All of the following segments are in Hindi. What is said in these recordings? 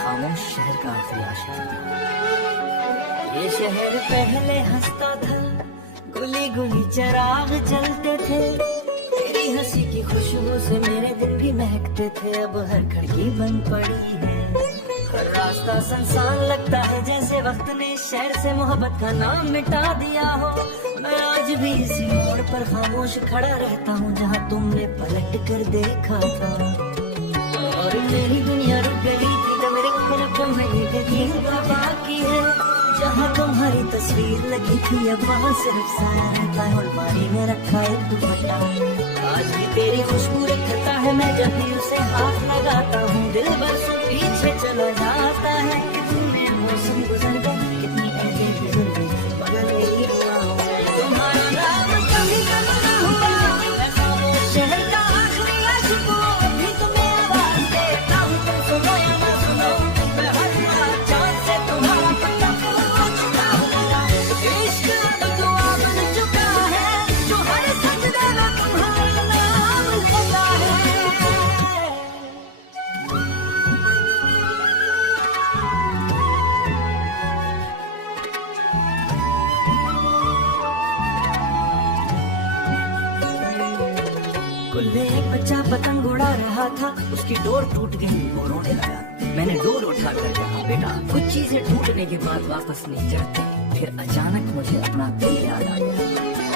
खामोश शहर का आखिरी आशिक था। ये शहर पहले हंसता था, गुली गुली चराग जलते थे, तेरी हंसी की खुशबू से मेरे दिन भी महकते थे। अब हर खिड़की बंद पड़ी है, हर रास्ता सुनसान लगता है, जैसे वक्त ने शहर से मोहब्बत का नाम मिटा दिया हो। मैं आज भी इसी मोड़ पर खामोश खड़ा रहता हूँ, जहाँ तुमने पलट कर देखा था। और मेरी दुनिया रुक गई थी, तो मेरे बाकी है, जहाँ तुम्हारी तस्वीर लगी थी, अब वहाँ सिर्फ साया रहता है। अलमारी में रखा एक दुपट्टा, आज भी तेरी खुशबू रखता है। मैं जब भी उसे हाथ लगाता हूँ, दिल बरसों पीछे चला जाता है। कितने मौसम गुजर गए, कितनी ऐसे गुजर गई, मगर मेरी दुआओं में तुम्हारा नाम कभी कम ना हुआ। मैं खामोश शहर का आखिरी आशिक हूँ, अभी तुम्हें आवाज देता हूँ, तुम सुनो या ना सुनो। मैं हर रात चाँद से तुम्हारा पता पूछ चुका हूँ। इश्क अब दुआ बन चुका है, जो हर सजदे में तुम्हारा नाम लेता है। कुल्ले एक बच्चा पतंग उड़ा रहा था, उसकी डोर टूट गई, वो रोने लगा। मैंने डोर उठा कर कहा, बेटा कुछ चीजें टूटने के बाद वापस नहीं चढ़ती। फिर अचानक मुझे अपना दिल याद आ गया,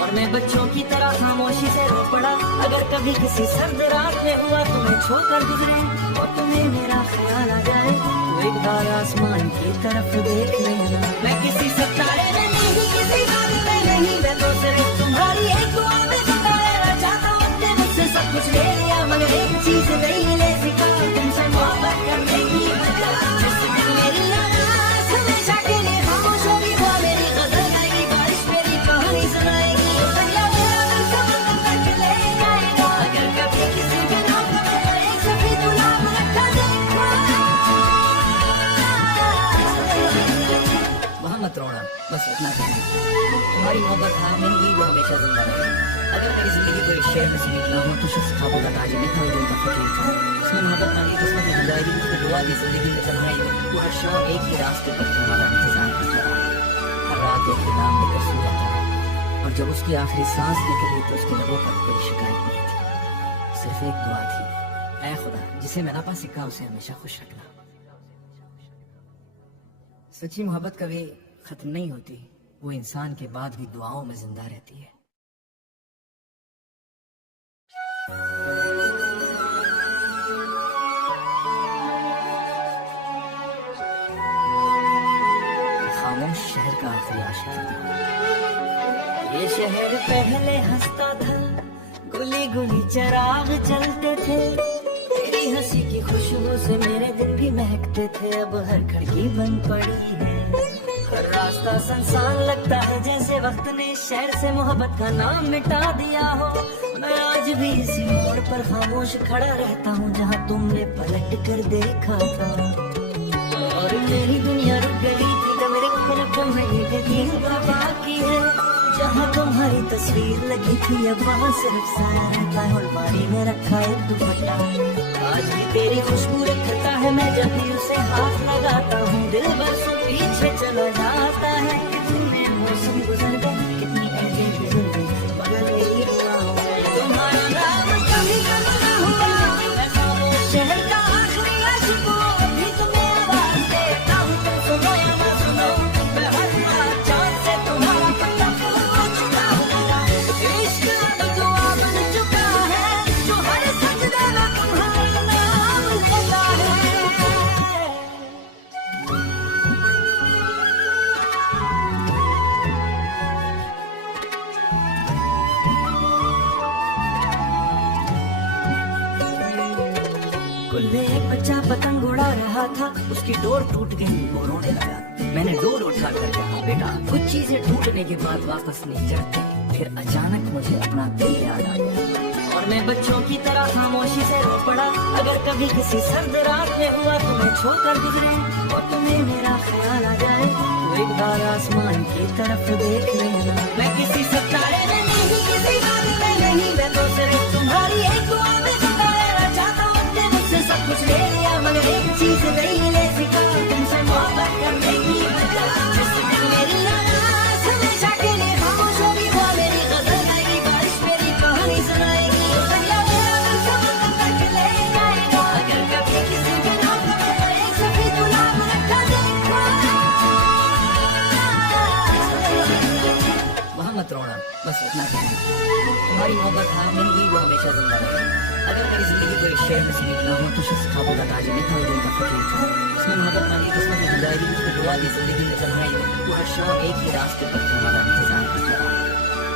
और मैं बच्चों की तरह खामोशी से रो पड़ा। अगर कभी किसी सर्द रात में हुआ तुम्हें छोड़कर गुजरे, और तुम्हें मेरा ख्याल आ जाए, तो एक बार आसमान की तरफ देख लेना। मैं किसी सितारे में नहीं, किसी बात में नहीं, मैं तो सिर्फ तुम्हारी एक दुआ में जिंदा रहना चाहता हूँ। मुझसे सब कुछ ले लिया, मगर एक चीज नहीं ले सका, तुमसे मोहब्बत करने की वजह। जिस दिन मेरी आवाज़ हमेशा के लिए खामोश होगी, वो मेरी गजल गाएगी, बारिश मेरी कहानी सुनाएगी, दरिया मेरा दिल समंदर तक ले जाएगा। अगर कभी किसी के नाम पर मेरा एक सफेद गुलाब रखा देखा, वहाँ मत रोना, बस इतना कहना, तुम्हारी मोहब्बत है नहीं, वो हमेशा जिंदा रहेगी। अगर मेरी जिंदगी को एक शेर में समेटना हो, तो शख्स ख्वाबों का ताज लिखा हुआ दिल का फकीर था। उसने मोहब्बत मांगी, तो उसने गुजारी, उसने दुआ दी, जिंदगी में तन्हाई हो। वो हर शाम एक ही रास्ते पर तुम्हारा इंतजार करता रहा, हर रात एक ही नाम लेकर सो जाता रहा। और जब उसकी आखिरी सांस निकली, तो उसके लबों पर कोई शिकायत नहीं थी, सिर्फ एक दुआ थी, ऐ खुदा जिसे मैं ना पा सका, उसे हमेशा खुश रखना। सच्ची मोहब्बत कभी खत्म नहीं होती, वो इंसान के बाद भी दुआओं में जिंदा रहती है। खामोश शहर का आखिरी आशिक था। ये शहर पहले हंसता था, गुली गुली चराग जलते थे, तेरी हंसी की खुशबू से मेरे दिन भी महकते थे। अब हर खिड़की बंद पड़ी है, हर रास्ता सुनसान लगता है, जैसे वक्त ने शहर से मोहब्बत का नाम मिटा दिया हो। मैं आज भी इसी मोड़ पर खामोश खड़ा रहता हूँ, जहाँ तुमने पलट कर देखा था। और मेरी दुनिया रुक गई थी, तो मेरे बाकी है, जहाँ तुम्हारी तस्वीर लगी थी, अब वहाँ सिर्फ साया रहता है। अलमारी में रखा एक दुपट्टा, आज भी तेरी खुशबू रखता है। मैं जब भी उसे हाथ लगाता हूँ, दिल बरसों पीछे चला जाता है। कितने मौसम गुजर गए, कितनी ऐसे गुजर गई, मगर मेरी दुआओं में तुम्हारा नाम कभी कम ना हुआ। मैं खामोश शहर का आखिरी आशिक हूँ, अभी तुम्हें आवाज देता हूँ, तुम सुनो या ना सुनो। मैं हर रात चाँद से तुम्हारा पता पूछ चुका हूँ। इश्क अब दुआ बन चुका है, जो हर सजदे में तुम्हारा नाम लेता है। कुल्ले एक बच्चा पतंग उड़ा रहा था, उसकी डोर टूट गई, वो रोने लगा। मैंने डोर उठा कर कहा, बेटा कुछ चीजें टूटने के बाद वापस नहीं चढ़ती। फिर अचानक मुझे अपना दिल याद आ गया, और मैं बच्चों की तरह खामोशी से रो पड़ा। अगर कभी किसी सर्द रात में हुआ तुम्हें छोड़कर गुजरे, और तुम्हें मेरा ख्याल आ जाए, तो एक बार आसमान की तरफ देख लेना। मैं किसी सितारे में नहीं बस इतना कहना, तुम्हारी मोहब्बत है मेरी ईद हमेशा जिंदा रहे। अगर मेरी जिंदगी को एक शेर में समेटना हो तो शख्स ख्वाबों का ताज नहीं था, वो दिल का फकीर था। उसने मोहब्बत मांगी, किस्मत में गुजारी, उसने दुआ दी, जिंदगी में तन्हाई में वो हर शाम एक ही रास्ते पर तुम्हारा इंतजार करता रहा।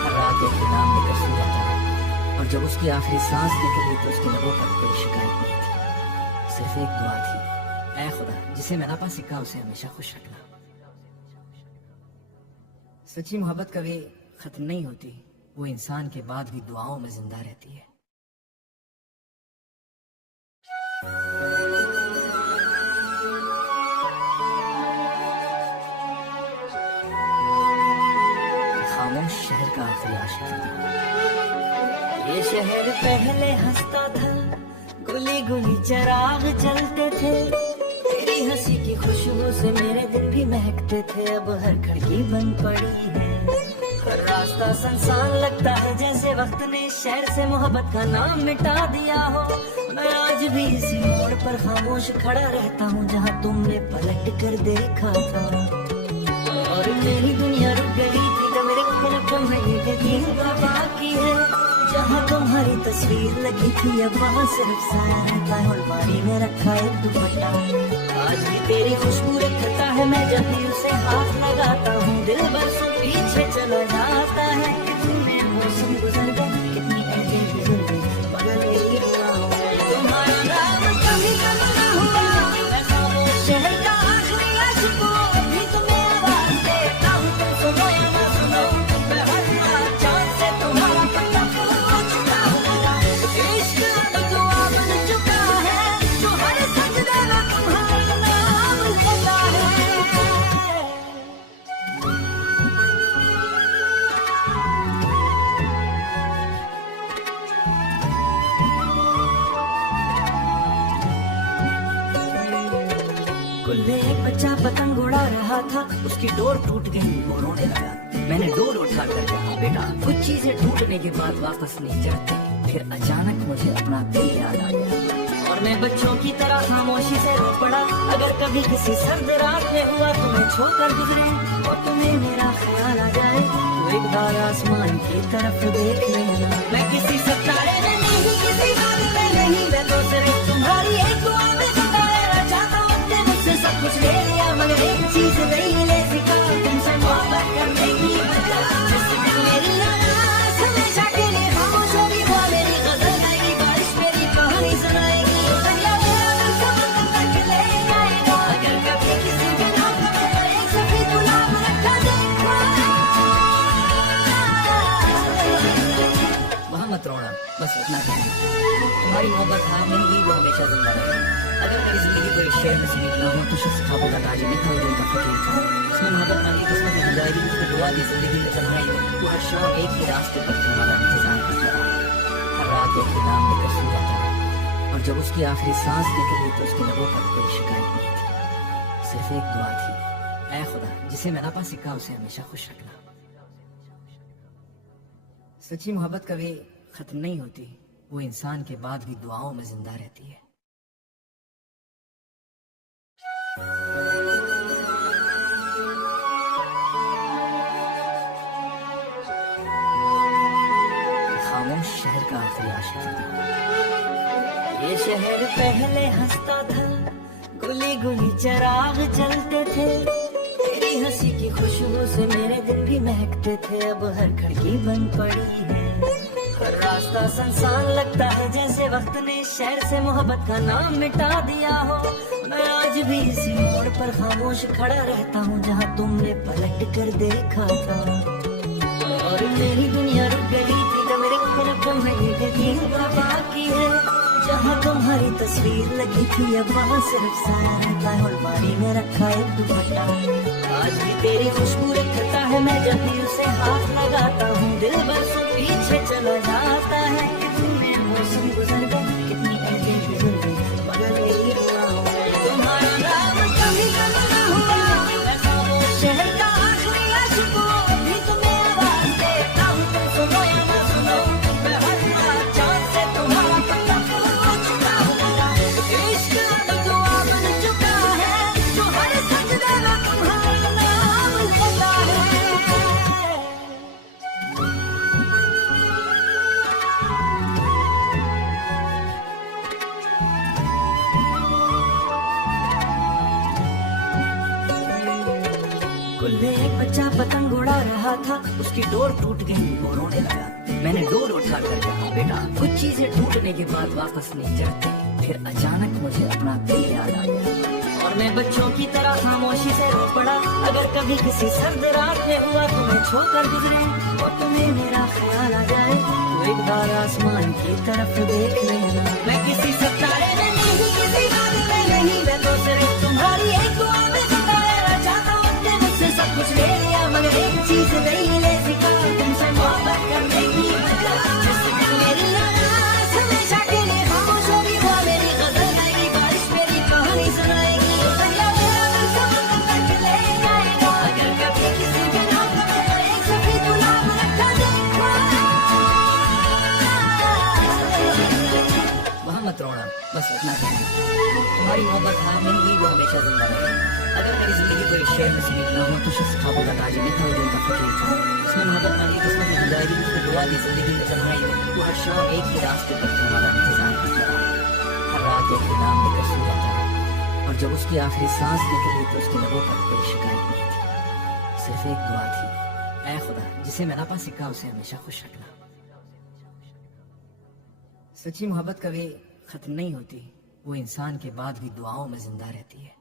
हर रात एक ही नाम लेकर सो जाता रहा, और जब उसकी आखिरी सांस निकली तो उसके लबों पर कोई शिकायत नहीं थी, सिर्फ एक दुआ थी, ऐ खुदा जिसे मैं ना पा सका उसे हमेशा खुश रखना। सच्ची मोहब्बत कभी खत्म नहीं होती, वो इंसान के बाद भी दुआओं में जिंदा रहती है। खामोश शहर का आखिरी आशिक था। ये शहर पहले हंसता था, गुली गुली चराग चलते थे, तेरी हंसी की खुशबू से मेरे दिन भी महकते थे। अब हर खिड़की बंद पड़ी है, हर रास्ता सुनसान लगता है, जैसे वक्त ने शहर से मोहब्बत का नाम मिटा दिया हो। मैं आज भी इसी मोड़ पर खामोश खड़ा रहता हूँ जहाँ तुमने पलट कर देखा था, और मेरी दुनिया रुक गई थी तो मेरे पलकों में ये दिन बाकी है। जहाँ तुम्हारी तस्वीर लगी थी अब वहाँ सिर्फ साया रहता है, अलमारी में रखा एक दुपट्टा। आज भी तेरी खुशबू रखता है, मैं जब भी उसे हाथ लगाता हूँ दिल बरसों पीछे चला जाता है। कितने मौसम गुजर गए, कितनी ऐसे गुजर गई, मगर मेरी दुआओं में तुम्हारा नाम कभी कम ना हुआ। मैं खामोश शहर का आखिरी आशिक हूँ, अभी तुम्हें आवाज देता हूँ, तुम सुनो या ना सुनो, मैं हर रात चांद से तुम्हारा पता पूछता हूँ। इश्क अब दुआ बन चुका है, जो हर सजदे में तुम्हारा नाम लेता है। कुल्ले एक बच्चा पतंग उड़ा रहा था, उसकी डोर टूट गई, वो रोने लगा। मैंने डोर उठा कर कहा, बेटा कुछ चीजें टूटने के बाद वापस नहीं चढ़ती। फिर अचानक मुझे अपना दिल याद आ गया, और मैं बच्चों की तरह खामोशी से रो पड़ा। अगर कभी किसी सर्द रात में हुआ तुम्हें छोड़कर गुजरे और तुम्हें मेरा ख्याल आ जाए, तो एक बार आसमान की तरफ देख लेना। मैं किसी सितारे में नहीं, किसी बात में नहीं, मैं तो सिर्फ तुम्हारी एक दुआ में जिंदा रहना चाहता हूँ। मुझसे सब कुछ ले लिया मगर एक चीज नहीं ले सका, तुमसे मोहब्बत करने की वजह। जिस दिन मेरी आवाज़ हमेशा के लिए खामोश होगी, वो मेरी गजल गाएगी, बारिश मेरी कहानी सुनाएगी, दरिया मेरा दिल समंदर तक ले जाएगा। अगर कभी किसी भी नाम का मैंने एक सफेद गुलाब रखा देखा, वहाँ मत रोना, बस इतना कहना, तुम्हारी मोहब्बत है मेरी ईद हमेशा जिंदा रहे। अगर मेरी जिंदगी को एक शेर में समेटना हो तो शख्स ख्वाबों का ताज नहीं था, वो दिल का फकीर था। उसने मोहब्बत मांगी, किस्मत में गुजारी, उसने दुआ दी, जिंदगी में तन्हाई में वो हर शाम एक ही रास्ते पर तुम्हारा इंतजार करता रहा। हर रात एक ही नाम लेकर सो जाता रहा, और जब उसकी आखिरी सांस निकली तो उसके लबों पर कोई शिकायत नहीं थी, सिर्फ एक दुआ थी, ऐ खुदा जिसे मैं ना पा सका उसे हमेशा खुश रखना। सच्ची मोहब्बत कभी खत्म नहीं होती, वो इंसान के बाद भी दुआओं में जिंदा रहती है। खामोश शहर का आखिरी आशिक था। ये शहर पहले हंसता था, गुली गुली चराग चलते थे, तेरी हंसी की खुशबू से मेरे दिन भी महकते थे। अब हर खिड़की बंद पड़ी है, हर रास्ता सुनसान लगता है, जैसे वक्त ने शहर से मोहब्बत का नाम मिटा दिया हो। मैं आज भी इसी मोड़ पर खामोश खड़ा रहता हूँ जहाँ तुमने पलट कर देखा था, और मेरी दुनिया रुक गई थी तो मेरे पलकों में ये दिन बाकी है। जहाँ तुम्हारी तस्वीर लगी थी अब वहाँ सिर्फ साया रहता है, अलमारी में रखा एक दुपट्टा। आज भी तेरी खुशबू रखता है, मैं जब भी उसे हाथ लगाता हूँ दिल बरसों पीछे चला जाता है। कितने मौसम गुजर गए, कितनी ऐसे गुजर गई, मगर मेरी दुआओं में तुम्हारा नाम कभी कम ना हुआ। मैं खामोश शहर का आखिरी आशिक हूँ, अभी तुम्हें आवाज देता हूँ, तुम सुनो या ना सुनो, मैं हर रात चांद से तुम्हारा पता पूछता हूँ। इश्क अब दुआ बन चुका है, जो हर सजदे में तुम्हारा नाम लेता है। रहा था, उसकी डोर टूट गई, वो रोने लगा। मैंने डोर उठा कर कहा, बेटा कुछ चीजें टूटने के बाद वापस नहीं चढ़ते। फिर अचानक मुझे अपना दिल याद आ गया और मैं बच्चों की तरह खामोशी से रो पड़ा। अगर कभी किसी सर्द रात में हुआ तुम्हें छोकर गुजरे और तुम्हें मेरा ख्याल आ जाए, तो एक बार आसमान की तरफ देख लेना। मैं किसी सितारे में नहीं, किसी बात में नहीं, मैं तो सिर्फ तुम्हारी एक दुआ में जिंदा रहना चाहता हूँ। तुमने मुझसे सब कुछ ले लिया मगर एक चीज नहीं ले सका, तुमसे मोहब्बत करने की वजह। जिस दिन मेरी आस हमेशा के लिए खामोश होगी, वो मेरी गजल गाएगी, बारिश मेरी कहानी सुनाएगी। दरिया मेरा दिल समंदर तक ले जाएगा। अगर कभी किसी के नाम का मेरा एक सफेद गुलाब रखा देखा। वहाँ मत रोना, बस इतना कहना, तुम्हारी मोहब्बत है मेरी, वो हमेशा जिंदा रहेगी। अगर मेरी जिंदगी को एक शेर नसीब ना हो तो शख्स ख्वाबों का ताज नहीं था, दिल का फकीर था। उसने मोहब्बत मांगी, किस्मत में गुजारी, उसने दुआ दी, जिंदगी में तन्हाई। वो हर शाम एक ही रास्ते पर तुम्हारा इंतजार करता रहा, हर रात एक ही नाम लेकर सो जाता रहा। और जब उसकी आखिरी सांस निकली तो उसके लबों पर कोई शिकायत नहीं थी, सिर्फ एक दुआ थी, ऐ खुदा जिसे मैं ना पा सका उसे हमेशा खुश रखना। सच्ची मोहब्बत कभी खत्म नहीं होती, वो इंसान के बाद भी दुआओं में जिंदा रहती है।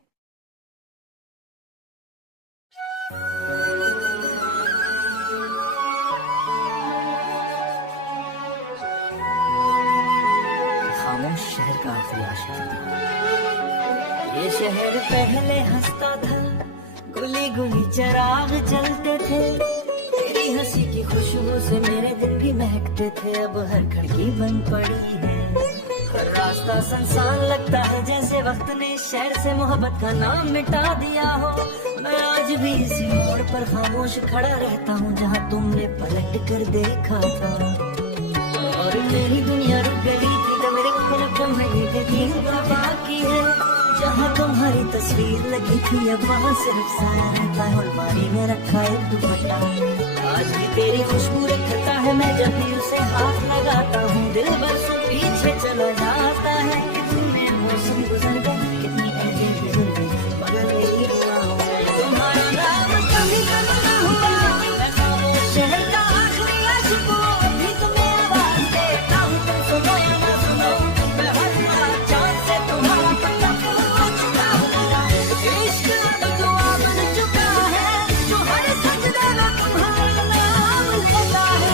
खामोश शहर का आखिरी आशिक था। ये शहर पहले हंसता था, गुली गुली चराग चलते थे, तेरी हंसी की खुशबू से मेरे दिल भी महकते थे। अब हर खिड़की बंद पड़ी है, हर रास्ता सुनसान लगता है, जैसे वक्त ने शहर से मोहब्बत का नाम मिटा दिया हो। मैं आज भी इसी मोड़ पर खामोश खड़ा रहता हूँ जहाँ तुमने पलट कर देखा था। और मेरी दुनिया रुक गई थी तो मेरे बाकी है, जहाँ तुम्हारी तस्वीर लगी थी अब वहाँ सिर्फ साया रहता है। अलमारी में रखा एक दुपट्टा आज भी तेरी खुशबू रखता है, मैं जब भी उसे हाथ लगाता हूँ दिल बरसों पीछे चला जाता है। कितने मौसम गुजर गए, कितनी ऐसे गुजर गई, मगर मेरी दुआओं में तुम्हारा नाम कभी कभी ना हुआ। मैं खामोश शहर का आखिरी आशिक हूँ, अभी तुम्हें आवाज देता हूँ, तुम सुनो या ना सुनो। मैं हर रात चांद से तुम्हारा पता पूछ चुका हूँ, इश्क अब दुआ बन चुका है, जो हर सजदे में तुम्हारा नाम लेता है।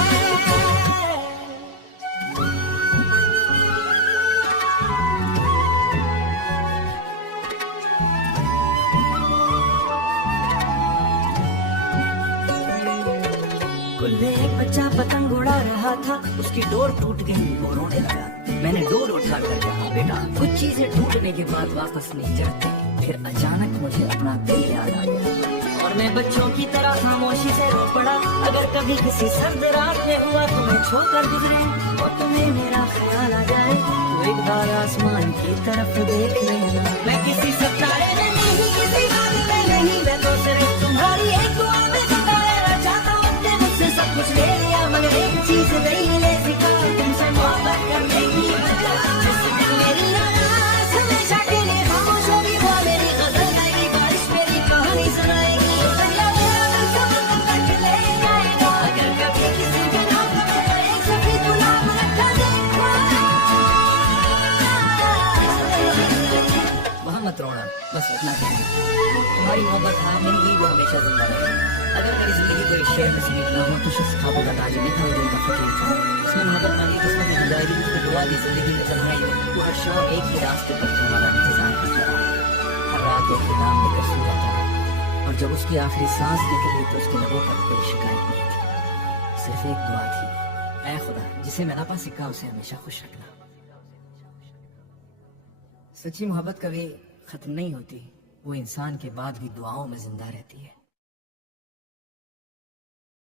कुल्ले एक बच्चा पतंग उड़ा रहा था, उसकी डोर टूट गई, वो रोने लगा। मैंने डोर उठा कर कहा, बेटा कुछ चीजें टूटने के बाद वापस नहीं चढ़ते। फिर अचानक मुझे अपना दिल याद आ गया और मैं बच्चों की तरह खामोशी से रो पड़ा। अगर कभी किसी सर्द रात में हुआ तुम्हें छोकर गुजरे और तुम्हें मेरा ख्याल आ जाए, तो एक बार आसमान की तरफ देख लेना। मैं किसी सितारे में नहीं, किसी बात में नहीं, मैं तो सिर्फ तुम्हारी एक दुआ में जिंदा रहना चाहता हूँ। तुमने मुझसे सब कुछ ले लिया मगर एक चीज नहीं ले सका, तुमसे मोहब्बत करने की वजह। जिस दिन मेरी आस हमेशा के लिए खामोश होगी, वो मेरी गजल गाएगी, बारिश मेरी कहानी सुनाएगी। दरिया मेरा दिल समंदर तक ले जाएगा। अगर कभी किसी के नाम का मेरा एक सफेद गुलाब रखा देखा। वहाँ मत रोना, बस इतना कहना, तुम्हारी मोहब्बत है मेरी, वो हमेशा जिंदा रहेगी। अगर मेरी जिंदगी को एक शेर नसीब ना हो तो शख्स ख्वाबों का ताज नहीं था, दिल का फकीर था। उसने मोहब्बत मांगी, किस्मत में गुजारी, उसने दुआ दी, जिंदगी में तन्हाई। वो हर शाम एक ही रास्ते पर तुम्हारा इंतजार करता रहा, हर रात एक ही नाम लेकर सो जाता रहा। और जब उसकी आखिरी सांस निकली तो उसके लबों पर कोई शिकायत नहीं थी, सिर्फ एक दुआ थी, ऐ खुदा जिसे मैं ना पा सका उसे हमेशा खुश रखना। सच्ची मोहब्बत कभी खत्म नहीं होती, वो इंसान के बाद भी दुआओं में जिंदा रहती है।